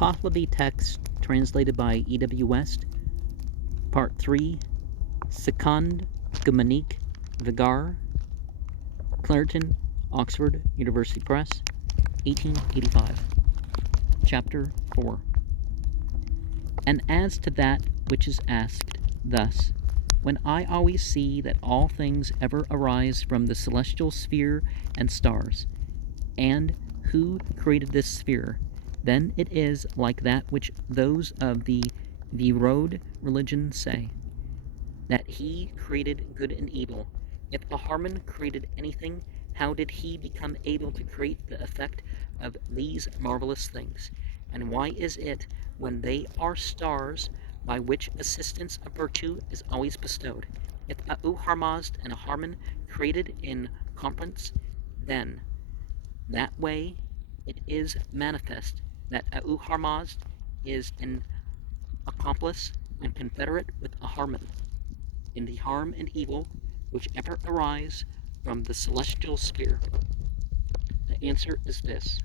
Pahlavi text translated by E.W. West, Part 3, Sikand Gumanik Vigar, Clareton, Oxford University Press, 1885. Chapter 4. And as to that which is asked thus, when I always see that all things ever arise from the celestial sphere and stars, and who created this sphere, then it is like that which those of the Verode religion say, that he created good and evil. If Ahriman created anything, how did he become able to create the effect of these marvelous things? And why is it, when they are stars, by which assistance of virtue is always bestowed? If Ahurmazd and Ahriman created in conference, then that way it is manifest that Ahurmazd is an accomplice and confederate with Ahriman in the harm and evil which ever arise from the celestial sphere. The answer is this,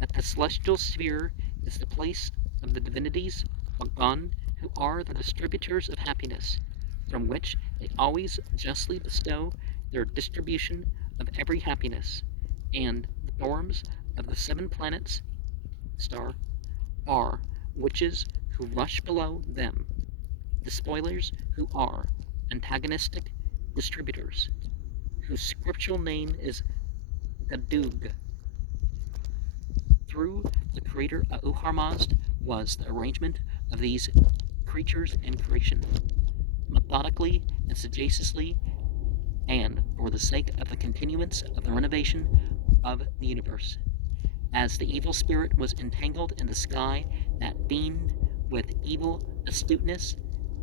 that the celestial sphere is the place of the divinities Bhagwan, who are the distributors of happiness, from which they always justly bestow their distribution of every happiness, and the forms of the 7 planets are witches who rush below them, despoilers who are antagonistic distributors, whose scriptural name is Gadug. Through the creator Ahurmazd was the arrangement of these creatures and creation, methodically and sagaciously, and for the sake of the continuance of the renovation of the universe. As the evil spirit was entangled in the sky that beamed with evil astuteness,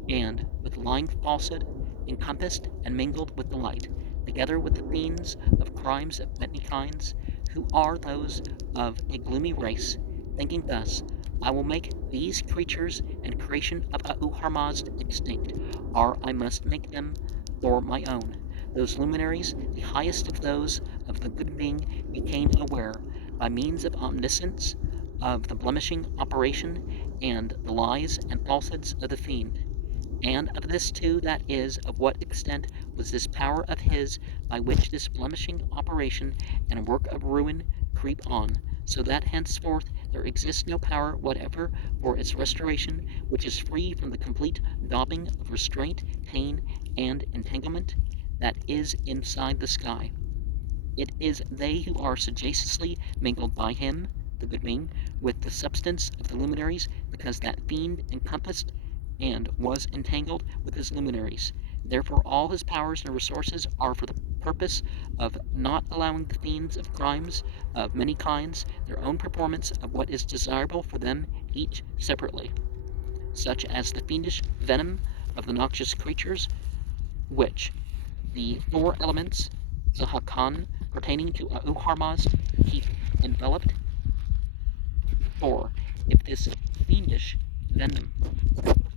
and with lying falsehood, encompassed and mingled with the light, together with the fiends of crimes of many kinds, who are those of a gloomy race, thinking thus, I will make these creatures and creation of Ahurmazd extinct, or I must make them for my own. Those luminaries, the highest of those of the good being, became aware, by means of omniscience, of the blemishing operation and the lies and falsehoods of the fiend. And of this too, that is, of what extent was this power of his, by which this blemishing operation and work of ruin creep on, so that henceforth there exists no power whatever for its restoration, which is free from the complete daubing of restraint, pain, and entanglement that is inside the sky. It is they who are sagaciously mingled by him, the good being, with the substance of the luminaries, because that fiend encompassed and was entangled with his luminaries. Therefore all his powers and resources are for the purpose of not allowing the fiends of crimes of many kinds their own performance of what is desirable for them each separately, such as the fiendish venom of the noxious creatures, which the 4 elements, Zahakan, pertaining to Ahurmazd, keep enveloped. For if this fiendish venom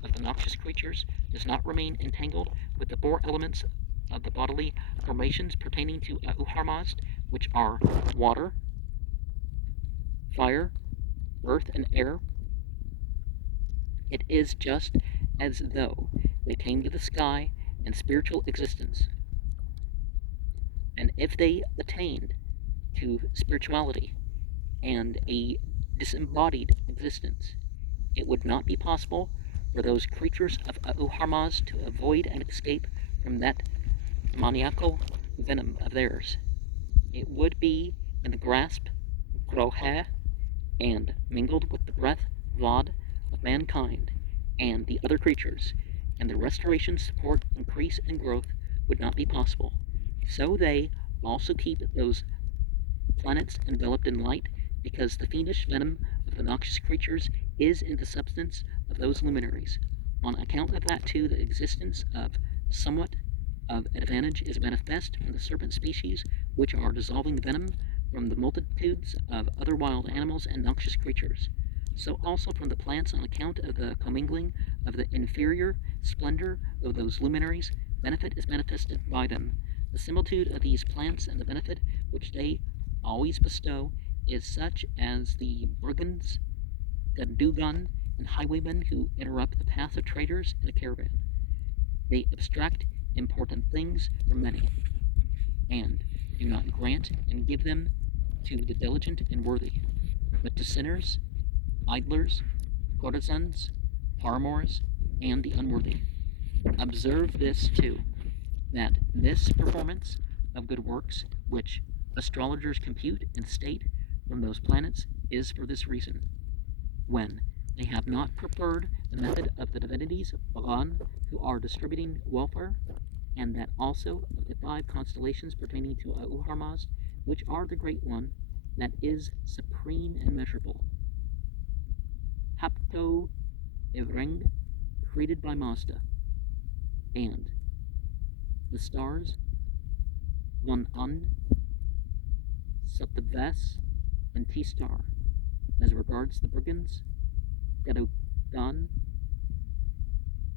of the noxious creatures does not remain entangled with the 4 elements of the bodily formations pertaining to Ahurmazd, which are water, fire, earth, and air, it is just as though they came to the sky and spiritual existence. And if they attained to spirituality and a disembodied existence, it would not be possible for those creatures of Ahurmazd to avoid and escape from that demoniacal venom of theirs. It would be in the grasp of Grohe, and mingled with the breath Vod of mankind and the other creatures, and the restoration, support, increase, and growth would not be possible. So they also keep those planets enveloped in light, because the fiendish venom of the noxious creatures is in the substance of those luminaries. On account of that too, the existence of somewhat of advantage is manifest from the serpent species, which are dissolving venom from the multitudes of other wild animals and noxious creatures. So also from the plants, on account of the commingling of the inferior splendor of those luminaries, benefit is manifested by them. The similitude of these plants and the benefit which they always bestow is such as the Brugans Gandugan, and highwaymen who interrupt the path of traders in a caravan. They abstract important things from many, and do not grant and give them to the diligent and worthy, but to sinners, idlers, courtesans, paramours, and the unworthy. Observe this too, that this performance of good works, which astrologers compute and state from those planets, is for this reason: when they have not preferred the method of the divinities Bhagan, who are distributing welfare, and that also of the 5 constellations pertaining to Auharmazd, which are the great one that is supreme and measurable, Hapto Evring, created by Mazda, and the stars Von Un, Saptaves, and T-Star, as regards the brigands, Gadogan,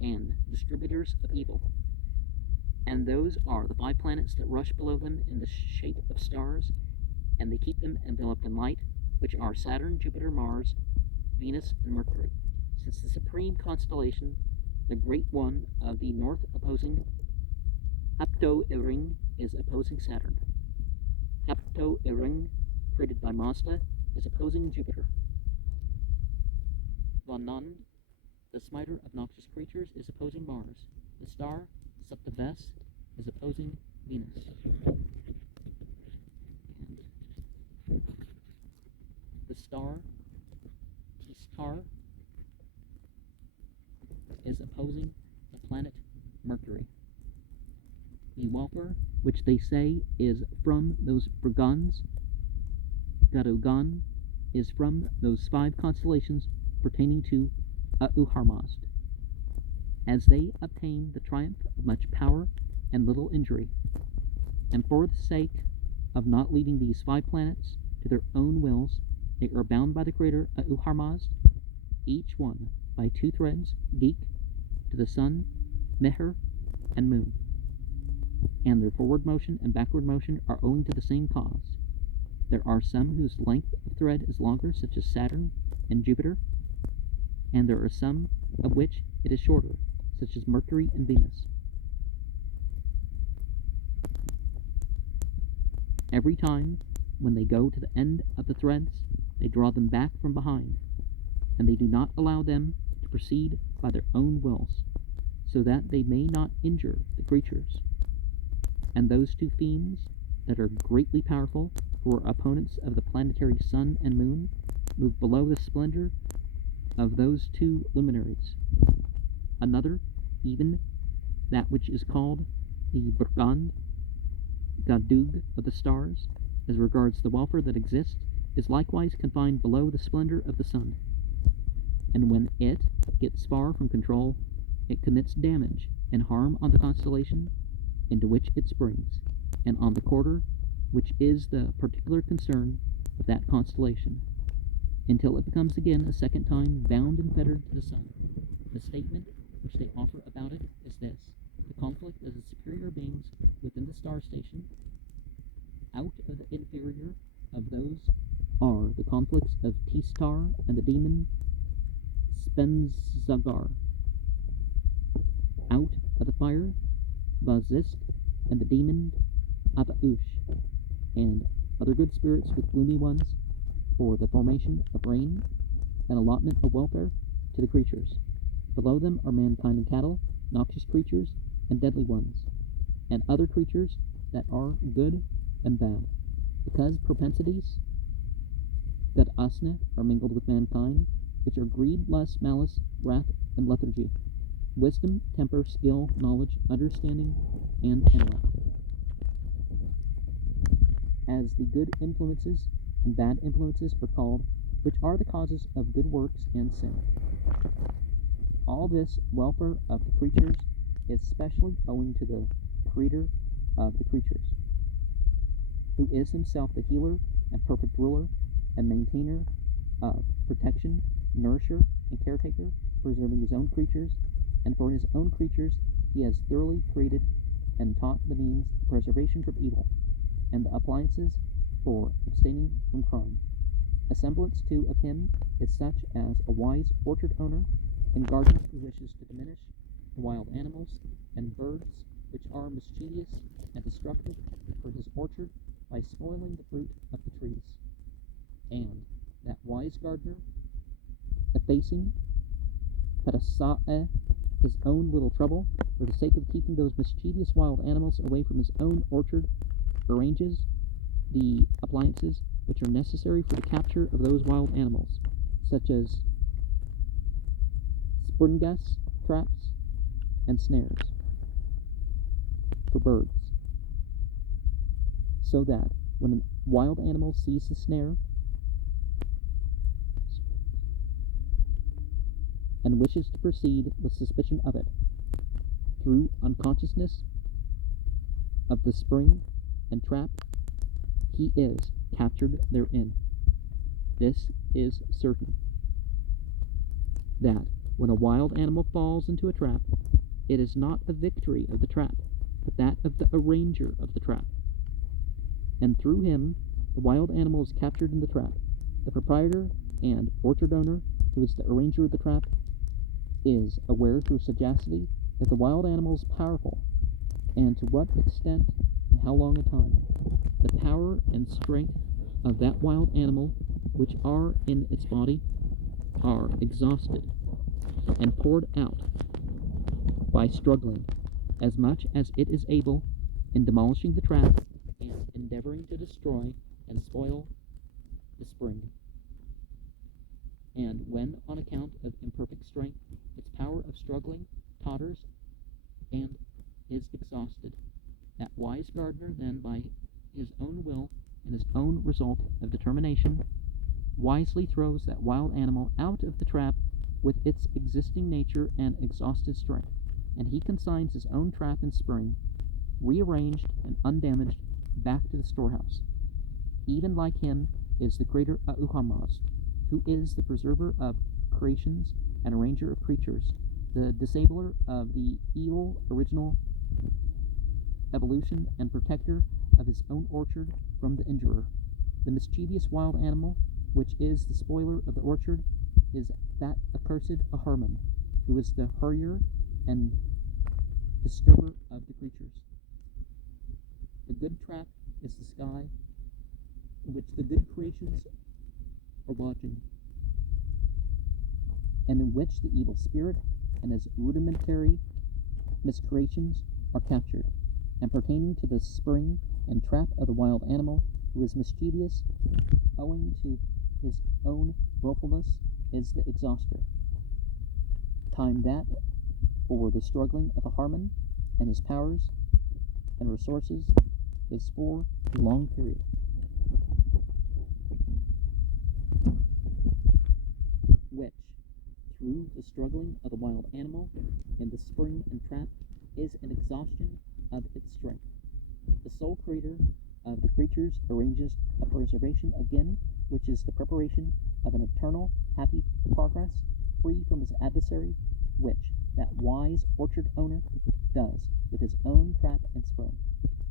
and distributors of evil. And those are the 5 planets that rush below them in the shape of stars, and they keep them enveloped in light, which are Saturn, Jupiter, Mars, Venus, and Mercury. Since the supreme constellation, the great one of the north opposing Hapto Iring, is opposing Saturn. Hapto Iring, created by Mazda, is opposing Jupiter. Vanan, the smiter of noxious creatures, is opposing Mars. The star Saptaves is opposing Venus. And the star T-Star is opposing the planet Mercury. The welfare, which they say is from those brigands, Gadogan, is from those 5 constellations pertaining to Auharmazd, as they obtain the triumph of much power and little injury, and for the sake of not leaving these 5 planets to their own wills, they are bound by the greater Auharmazd, each one by 2 threads, Geek, to the sun, Meher, and moon, and their forward motion and backward motion are owing to the same cause. There are some whose length of thread is longer, such as Saturn and Jupiter, and there are some of which it is shorter, such as Mercury and Venus. Every time, when they go to the end of the threads, they draw them back from behind, and they do not allow them to proceed by their own wills, so that they may not injure the creatures. And those 2 fiends that are greatly powerful, who are opponents of the planetary sun and moon, move below the splendor of those 2 luminaries. Another, even that which is called the Brigand, Gadug of the stars, as regards the welfare that exists, is likewise confined below the splendor of the sun. And when it gets far from control, it commits damage and harm on the constellation into which it springs, and on the quarter which is the particular concern of that constellation, until it becomes again a second time bound and fettered to the sun. The statement which they offer about it is this: the conflict of the superior beings within the star station out of the inferior of those are the conflicts of T-Star and the demon Spenzagar. Out of the fire, Vazist and the demon Abaush, and other good spirits with gloomy ones, for the formation of rain and allotment of welfare to the creatures. Below them are mankind and cattle, noxious creatures, and deadly ones, and other creatures that are good and bad, because propensities that asna are mingled with mankind, which are greed, lust, malice, wrath, and lethargy, wisdom, temper, skill, knowledge, understanding, and intellect. As the good influences and bad influences are called, which are the causes of good works and sin. All this welfare of the creatures is specially owing to the Creator of the creatures, who is himself the healer and perfect ruler and maintainer of protection, nourisher, and caretaker, preserving his own creatures, and for his own creatures he has thoroughly created and taught the means of preservation from evil, and the appliances for abstaining from crime, A semblance, too, of him is such as a wise orchard owner and gardener who wishes to diminish the wild animals and birds which are mischievous and destructive for his orchard by spoiling the fruit of the trees. And that wise gardener, effacing Parasae, his own little trouble, for the sake of keeping those mischievous wild animals away from his own orchard, arranges the appliances which are necessary for the capture of those wild animals, such as springas, traps, and snares for birds, so that when a wild animal sees the snare and wishes to proceed with suspicion of it, through unconsciousness of the spring and trap, he is captured therein. This is certain, that when a wild animal falls into a trap, it is not a victory of the trap, but that of the arranger of the trap. And through him, the wild animal is captured in the trap. The proprietor and orchard owner, who is the arranger of the trap, is aware through sagacity that the wild animal is powerful, and to what extent and how long a time. The power and strength of that wild animal which are in its body are exhausted and poured out by struggling as much as it is able in demolishing the trap and endeavoring to destroy and spoil the spring. And when, on account of imperfect strength, its power of struggling totters and is exhausted, that wise gardener then, by his own will and his own result of determination, wisely throws that wild animal out of the trap with its existing nature and exhausted strength, and he consigns his own trap and spring, rearranged and undamaged, back to the storehouse. Even like him is the greater Auharmazd, who is the preserver of creations and arranger of creatures, the disabler of the evil original evolution and protector of his own orchard from the injurer. The mischievous wild animal, which is the spoiler of the orchard, is that accursed Ahriman, who is the hurrier and disturber of the creatures. The good trap is the sky in which the good creations are lodging, and in which the evil spirit and his rudimentary miscreations are captured, and pertaining to the spring and trap of the wild animal, who is mischievous, owing to his own willfulness, is the exhauster. Time that, for the struggling of Ahriman and his powers and resources, is for a long period. Which, through the struggling of the wild animal in the spring and trap, is an exhaustion of its strength. The sole creator of the creatures arranges a preservation again, which is the preparation of an eternal, happy progress, free from his adversary, which that wise orchard owner does with his own trap and spring.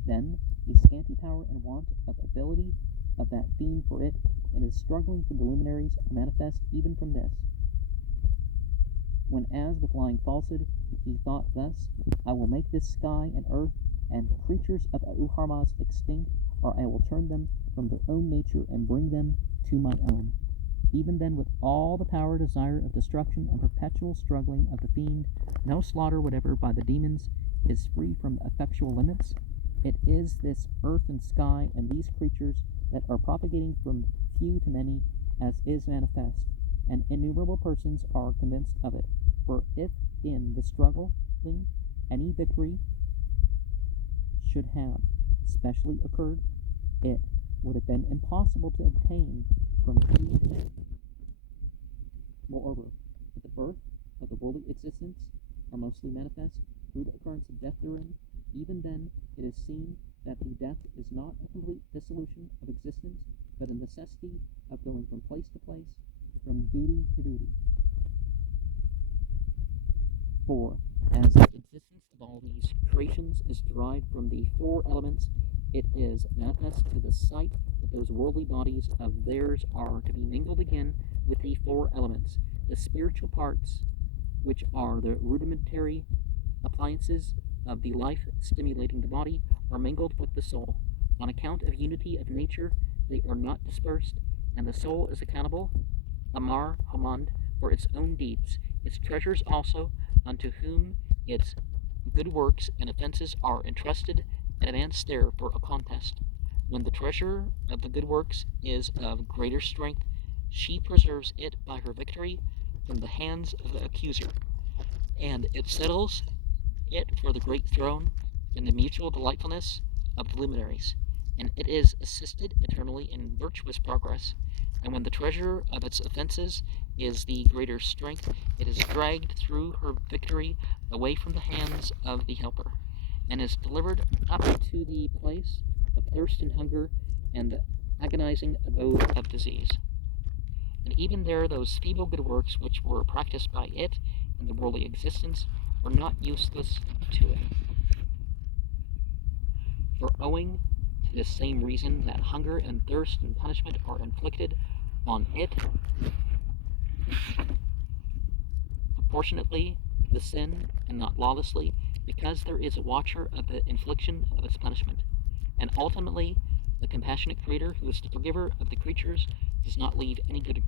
Then the scanty power and want of ability of that fiend for it, in his struggling for the luminaries, are manifest even from this. When, as with lying falsehood, he thought thus, I will make this sky and earth and creatures of Auharmazd extinct, or I will turn them from their own nature and bring them to my own. Even then, with all the power, desire of destruction, and perpetual struggling of the fiend, no slaughter whatever by the demons is free from effectual limits. It is this earth and sky and these creatures that are propagating from few to many, as is manifest, and innumerable persons are convinced of it. For if in the struggling any victory should have specially occurred, it would have been impossible to obtain from few to many. Moreover, at the birth of the worldly existence are mostly manifest through the occurrence of death therein. Even then it is seen that the death is not a complete dissolution of existence, but a necessity of going from place to place, from duty to duty. For, as the existence of all these creations is derived from the four elements, it is manifest to the sight that those worldly bodies of theirs are to be mingled again with the four elements. The spiritual parts, which are the rudimentary appliances of the life stimulating the body, are mingled with the soul. On account of unity of nature, they are not dispersed, and the soul is accountable, Amar Hamand, for its own deeds, its treasures also, unto whom its good works and offenses are entrusted, advance there for a contest. When the treasure of the good works is of greater strength, she preserves it by her victory from the hands of the accuser, and it settles it for the great throne in the mutual delightfulness of the luminaries, and it is assisted eternally in virtuous progress. And when the treasure of its offenses is the greater strength, it is dragged through her victory away from the hands of the helper, and is delivered up to the place of thirst and hunger and the agonizing abode of disease. And even there those feeble good works which were practiced by it in the worldly existence were not useless to it. For owing to this same reason that hunger and thirst and punishment are inflicted on it proportionately the sin and not lawlessly, because there is a watcher of the infliction of its punishment. And ultimately, the compassionate Creator, who is the forgiver of the creatures, does not leave any good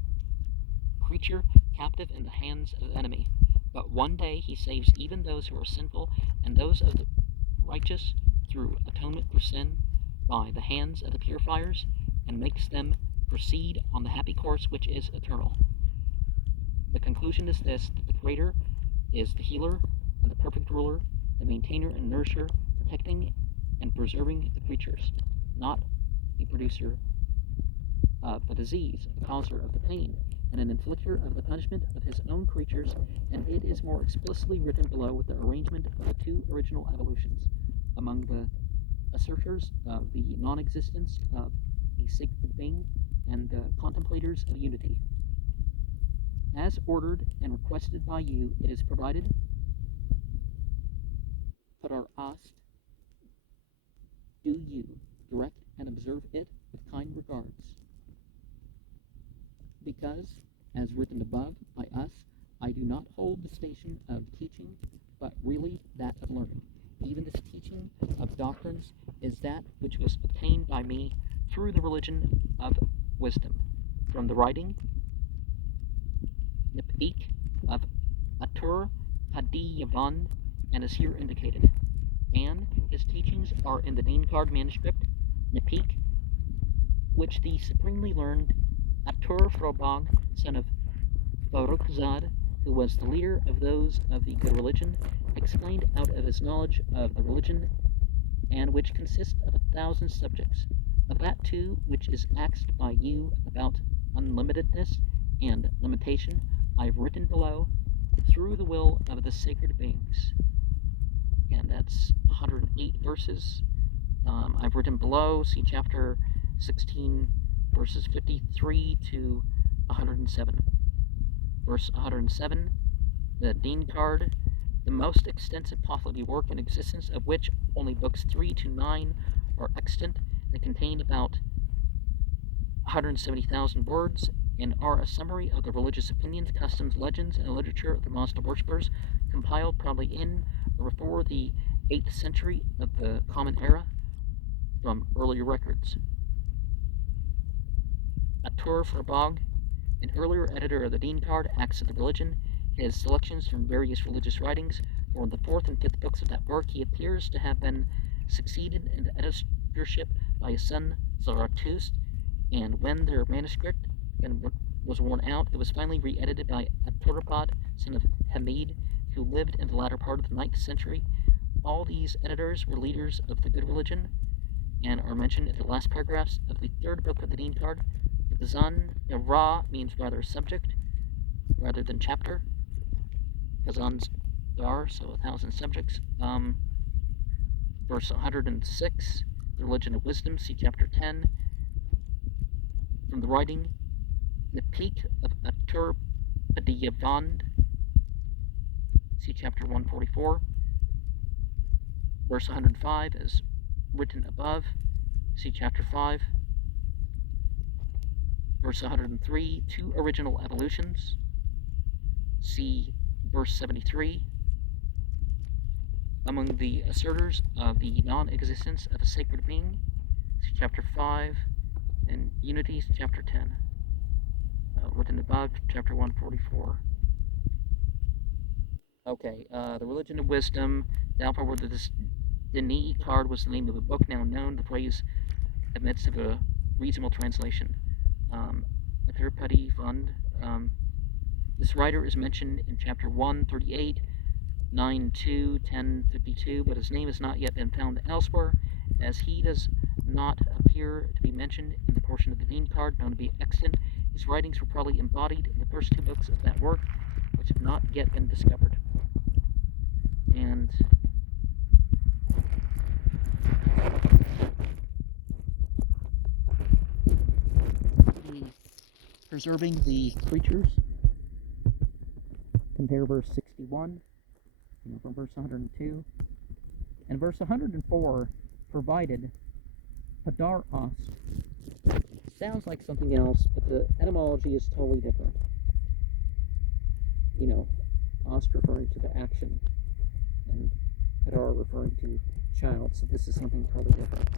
creature captive in the hands of the enemy. But one day he saves even those who are sinful and those of the righteous through atonement for sin by the hands of the purifiers, and makes them proceed on the happy course which is eternal. The conclusion is this, that the Creator is the healer and the perfect ruler, the maintainer and nourisher, protecting and preserving the creatures, not the producer of the disease, the causer of the pain, and an inflictor of the punishment of his own creatures, and it is more explicitly written below with the arrangement of the two original evolutions among the assertors of the non-existence of a sacred being and the contemplators of unity. As ordered and requested by you, it is provided for our ast. Do you direct and observe it with kind regards. Because, as written above by us, I do not hold the station of teaching, but really that of learning. Even this teaching of doctrines is that which was obtained by me through the religion of wisdom, from the writing Nipik of Atur Padiyavan, and is here indicated. And his teachings are in the Deancard manuscript, Nipik, which the supremely learned Atur Frobag, son of Farrukhzad, who was the leader of those of the good religion, explained out of his knowledge of the religion, and which consists of 1,000 subjects. Of that too which is asked by you about unlimitedness and limitation, I have written below, through the will of the sacred beings. And that's 108 verses. I've written below, see chapter 16, verses 53 to 107. Verse 107, the Deancard, the most extensive Pahlavi work in existence, of which only books 3 to 9 are extant and contain about 170,000 words, and are a summary of the religious opinions, customs, legends, and literature of the Mazda worshippers, compiled probably in or before the 8th century of the Common Era from earlier records. Atur Frobag, an earlier editor of the Deancard, Acts of the Religion, his selections from various religious writings form the 4th and 5th books of that work. He appears to have been succeeded in the editorship by his son Zarathustra, and when their manuscript was worn out, it was finally re-edited by Aturpad, son of Hamid, who lived in the latter part of the 9th century. All these editors were leaders of the good religion, and are mentioned in the last paragraphs of the 3rd book of the Deancard. The Kazan, the Ra means rather subject rather than chapter. Kazan's Dar, so 1,000 subjects. Verse 106, the Religion of Wisdom, see chapter 10. From the writing, the Peak of Atur Padiyavand, see chapter 144. Verse 105 is written above, see chapter 5. verse 103, 2 original evolutions. See verse 73. Among the asserters of the non-existence of a sacred being, see chapter 5, and Unities, chapter 10. Written above, chapter 144. Okay, the Religion of Wisdom, down for whether this Denis card was the name of a book now known. The phrase admits of a reasonable translation. A third-party fund. This writer is mentioned in chapter 138, 9.2, 10.52, but his name has not yet been found elsewhere, as he does not appear to be mentioned in the portion of the Dean card known to be extant. His writings were probably embodied in the first two books of that work, which have not yet been discovered. And preserving the creatures, compare verse 61 from verse 102, and verse 104 provided padaros. Sounds like something else, but the etymology is totally different. Ost referring to the action, and padar referring to child, so this is something totally different.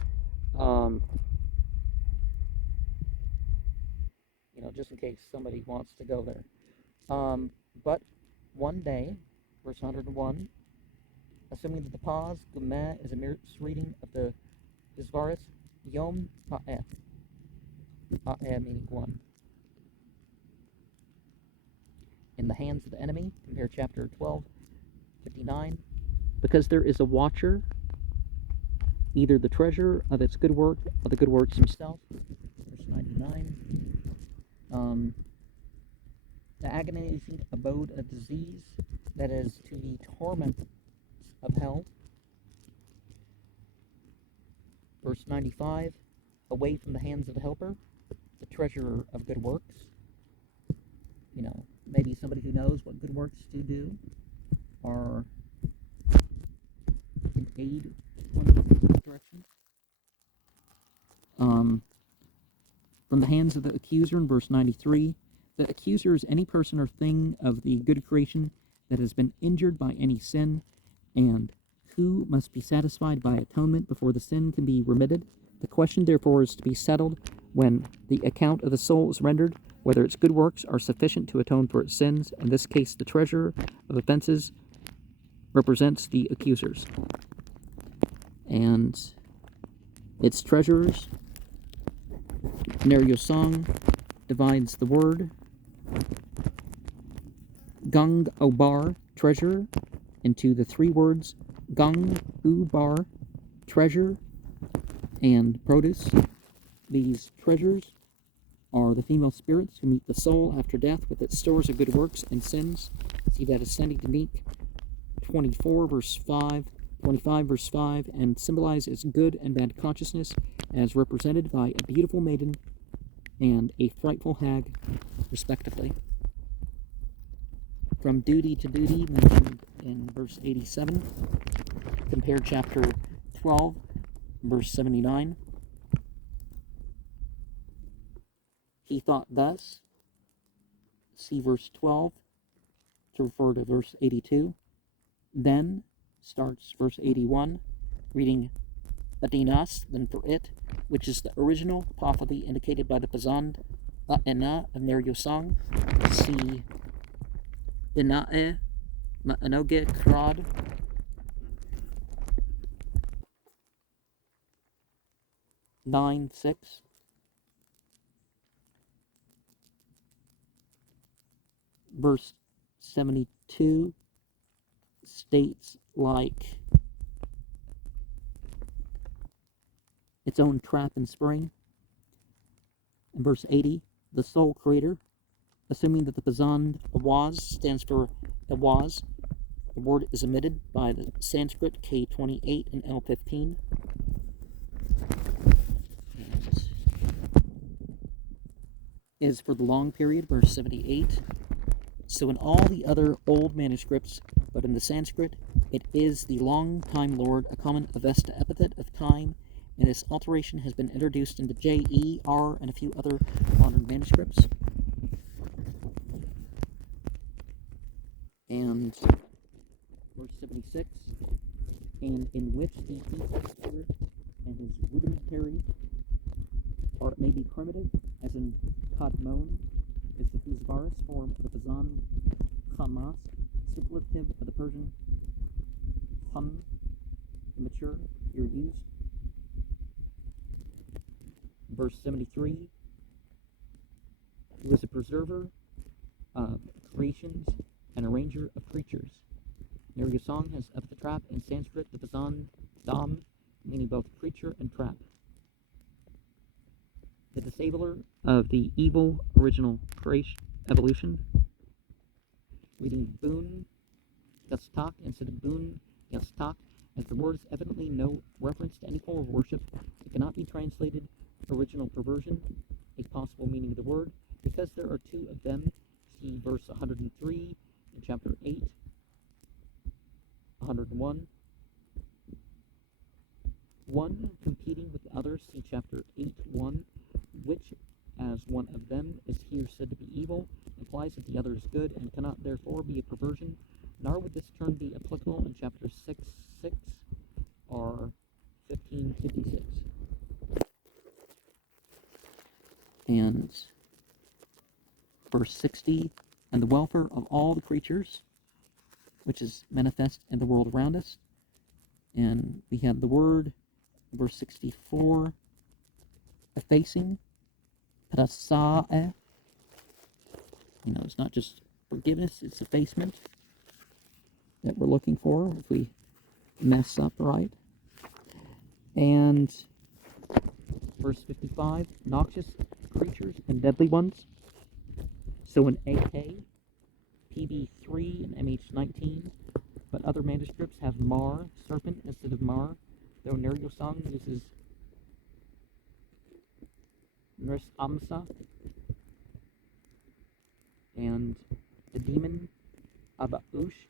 Just in case somebody wants to go there. But one day, verse 101, assuming that the pause, Gumanik, is a mere reading of the Disvaris, Yom Ha'eh. Ha'eh meaning one. In the hands of the enemy, compare chapter 12:59. Because there is a watcher, either the treasure of its good work or the good works himself. Verse 99. The agonizing abode of disease, that is, to the torment of hell. Verse 95, away from the hands of the helper, the treasurer of good works. Maybe somebody who knows what good works to do, or can aid one in that direction. From the hands of the accuser in verse 93, the accuser is any person or thing of the good creation that has been injured by any sin, and who must be satisfied by atonement before the sin can be remitted. The question, therefore, is to be settled when the account of the soul is rendered, whether its good works are sufficient to atone for its sins. In this case, the treasurer of offenses represents the accusers, and its treasurers. Neryosong divides the word Gung Obar, treasure, into the three words Gung Ubar, treasure, and produce. These treasures are the female spirits who meet the soul after death with its stores of good works and sins. See that ascending to meek 25 verse 5, and symbolize its good and bad consciousness as represented by a beautiful maiden and a frightful hag, respectively. From duty to duty, mentioned in verse 87, compare chapter 12, verse 79. He thought thus, see verse 12, to refer to verse 82. Then starts verse 81, reading Adinas, then for it, which is the original Pahlavi indicated by the Pazand A'ena of Neryosong. See Binae Ma'anoge Krad. Nine 6. Verse 72 states like its own trap and spring. In verse 80, the soul creator, assuming that the Pazand Awaz stands for Awaz, the word is omitted by the Sanskrit K28 and L15. Is for the long period, verse 78. So in all the other old manuscripts, but in the Sanskrit, it is the long time Lord, a common Avesta epithet of time, and this alteration has been introduced into J, E, R, and a few other modern manuscripts. And verse 76, and in which the evil spirit and his rudimentary, or it may be primitive, as in Kadmon, is the Husvarus form of the Pazan Hamas, superlative of the Persian Hum, immature, here used. Verse 73, who is a preserver of creations and arranger of creatures. Narya song has of the trap in Sanskrit the Pazan Dam, meaning both creature and trap. The disabler of the evil original creation evolution. Reading Boon Gastak instead of Boon Gastak, as the word is evidently no reference to any form of worship, it cannot be translated original perversion, a possible meaning of the word, because there are two of them. See verse 103 in chapter 8, 101. One competing with the other, see chapter 8:1, which, as one of them is here said to be evil, implies that the other is good, and cannot therefore be a perversion, nor would this term be applicable in chapter 6:6 or 15:56. And verse 60, and the welfare of all the creatures, which is manifest in the world around us. And we have the word, verse 64, effacing, prasa'e. It's not just forgiveness, it's effacement that we're looking for if we mess up, right? And verse 55, noxious creatures and deadly ones. So in AK, PB3 and MH19, but other manuscripts have Mar, serpent, instead of Mar, though Neryo-song uses Nris Amsa, and the demon Abaush,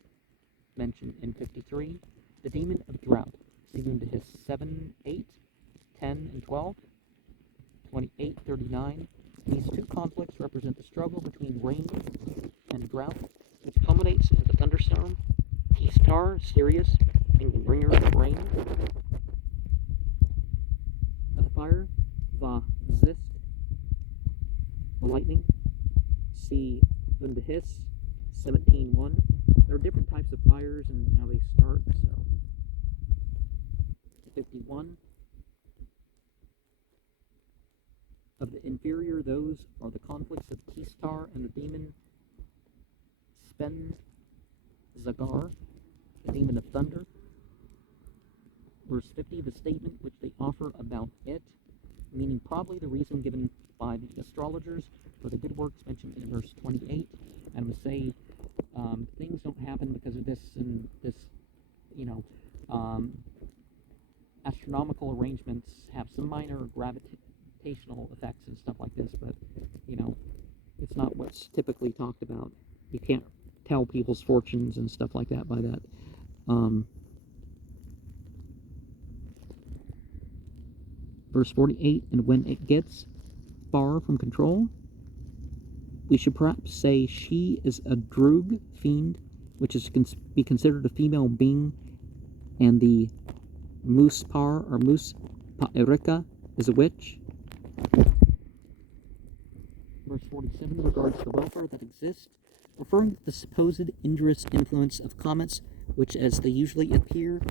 mentioned in 53, the demon of drought, seen to his 7, 8, 10, and 12, 28, 39. These two conflicts represent the struggle between rain and drought, which culminates in the thunderstorm, T-star, Sirius, and bringer of rain. The fire, Va Zisk, the lightning, see Bundahis, 17:1. There are different types of fires and how they start, so 51. Of the inferior, those are the conflicts of T-star and the demon Spen Zagar, the demon of thunder. Verse 50, the statement which they offer about it, meaning probably the reason given by the astrologers for the good works mentioned in verse 28, and would say things don't happen because of this and this, astronomical arrangements have some minor gravitational effects and stuff like this, but, it's not what's typically talked about. You can't tell people's fortunes and stuff like that by that. Verse 48, and when it gets far from control, we should perhaps say she is a droog fiend, which is to be considered a female being, and the Muspar or Muspaerika is a witch. Verse 47 regards the welfare that exists, referring to the supposed injurious influence of comets, which, as they usually appear,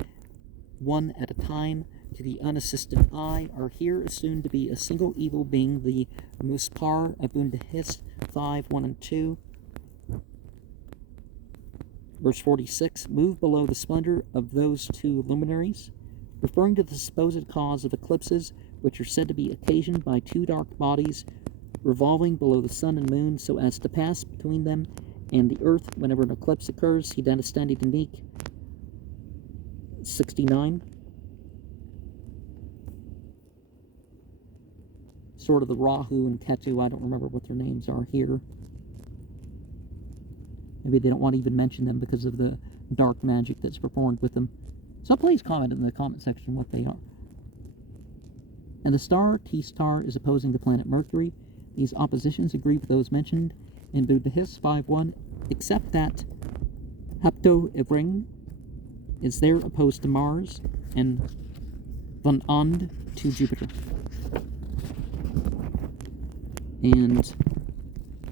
one at a time, to the unassisted eye, are here assumed to be a single evil being, the Muspar Abundahis 5:1 and 2. Verse 46, move below the splendor of those two luminaries, referring to the supposed cause of eclipses, which are said to be occasioned by two dark bodies revolving below the sun and moon so as to pass between them and the earth whenever an eclipse occurs. See Danastandi Danik 69. Sort of the Rahu and Ketu, I don't remember what their names are here. Maybe they don't want to even mention them because of the dark magic that's performed with them. So please comment in the comment section what they are. and the star T-star is opposing the planet Mercury. These oppositions agree with those mentioned in Buddhist 5.1, except that Hepto-Ibring is there opposed to Mars, and Van And to Jupiter. And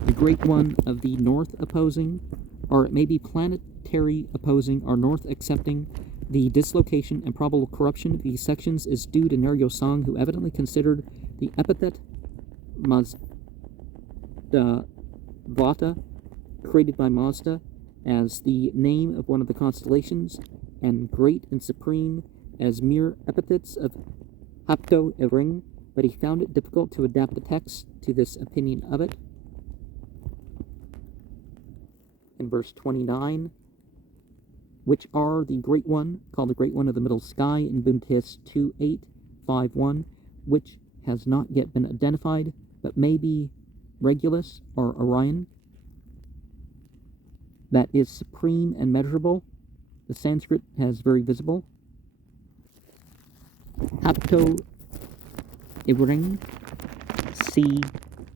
the great one of the north opposing, or it may be planetary opposing, or north accepting, the dislocation and probable corruption of these sections is due to Neryo Song, who evidently considered the epithet Vata, created by Mazda, as the name of one of the constellations, and great and supreme as mere epithets of Hepto-Ibring, but he found it difficult to adapt the text to this opinion of it. In verse 29, which are the great one, called the great one of the middle sky in Buddhist 2.8.5.1, which has not yet been identified, but may be Regulus or Orion, that is supreme and measurable. The Sanskrit has very visible. Hepto-Ibring, see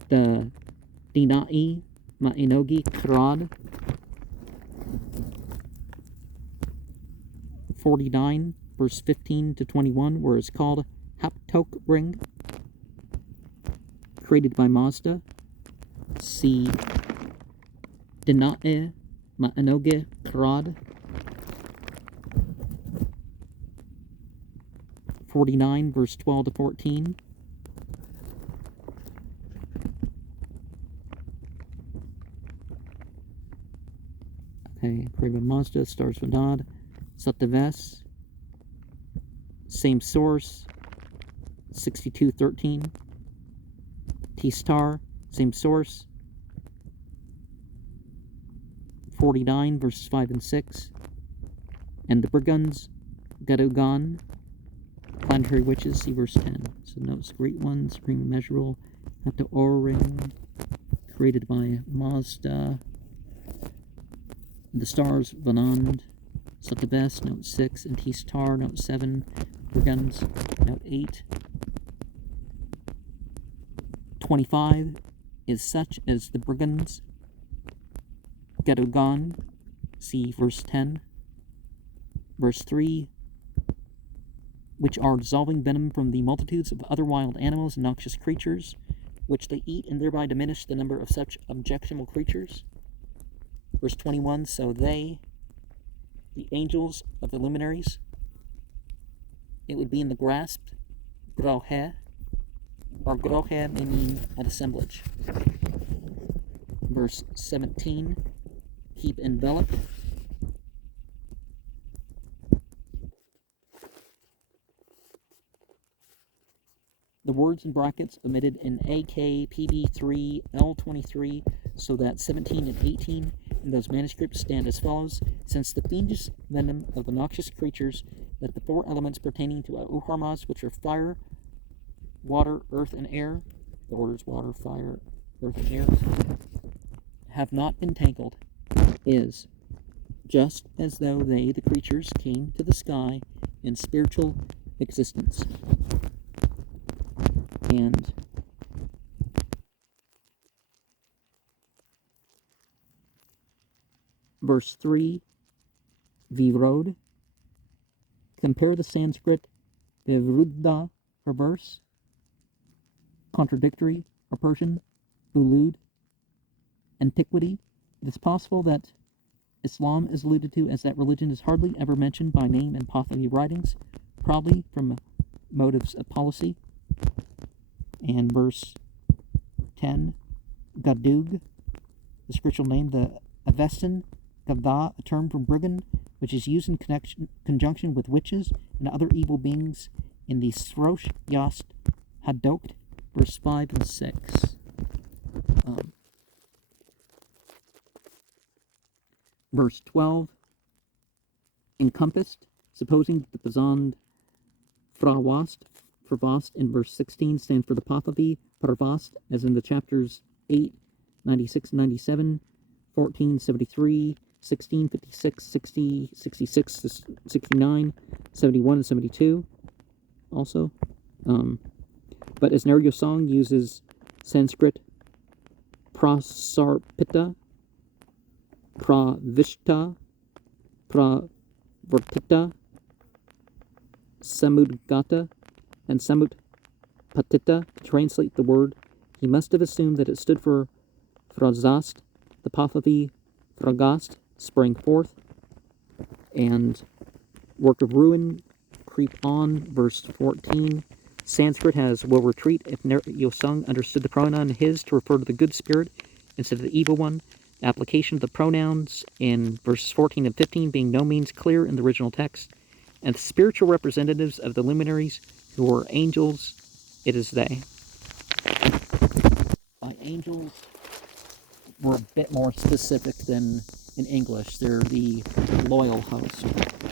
the Dinai Mainogi Krad 49, verse 15 to 21, where it's called Hepto-Ibring, created by Mazda. See Dinai Mainogi Krad 49, verse 12 to 14. Okay, created by Mazda, stars Vanad, Satyaves, same source, 62.13. T-star, same source, 49, verses 5 and 6. And the Brigands, Gadogan, planetary witches, see verse 10. So notes, great one, supreme immeasurable, Hepto-Ibring, created by Mazda. The stars, Vanand, Satyaves, note 6, and T-star, note 7, Brigands, note 8. 25 is such as the Brigands, Gadogan, see verse 10. Verse 3, which are dissolving venom from the multitudes of other wild animals and noxious creatures, which they eat, and thereby diminish the number of such objectionable creatures. Verse 21, so they, the angels of the luminaries, it would be in the grasp, grohe, or grohe may mean an assemblage. Verse 17, keep enveloped. The words in brackets omitted in AKPB3 L23, so that 17 and 18 in those manuscripts stand as follows: since the fiendish venom of the noxious creatures, that the four elements pertaining to Uharmas, which are fire, water, earth, and air, the words water, fire, earth, and air, have not been tangled, is just as though they, the creatures, came to the sky in spiritual existence. And verse 3, Virod, compare the Sanskrit Vivrudha, perverse, contradictory, or Persian, ulud, antiquity. It is possible that Islam is alluded to, as that religion is hardly ever mentioned by name in Pahlavi writings, probably from motives of policy. And verse 10, Gadug, the scriptural name, the Avestan, Gavda, a term from brigand, which is used in conjunction with witches and other evil beings in the Srosh Yast Hadokt, verse 5 and 6. Verse 12, encompassed, supposing that the Pazand Pravast in verse 16 stands for the Pahlavi Pravast, as in the chapters 8, 96 and 97, 14, 73, 16, 56, 60, 66, 69, 71, and 72. Also, But as Song uses Sanskrit prasarpita, pravishta, pravartita, samudgata, and samutpatita to translate the word, he must have assumed that it stood for Frazast, the Pahlavi Fragast, spring forth, and work of ruin, creep on, verse 14. Sanskrit will retreat if Yosung understood the pronoun his to refer to the good spirit instead of the evil one. The application of the pronouns in verses 14 and 15 being no means clear in the original text. And the spiritual representatives of the luminaries who were angels, it is they. By angels, we're a bit more specific than in English. They're the loyal host.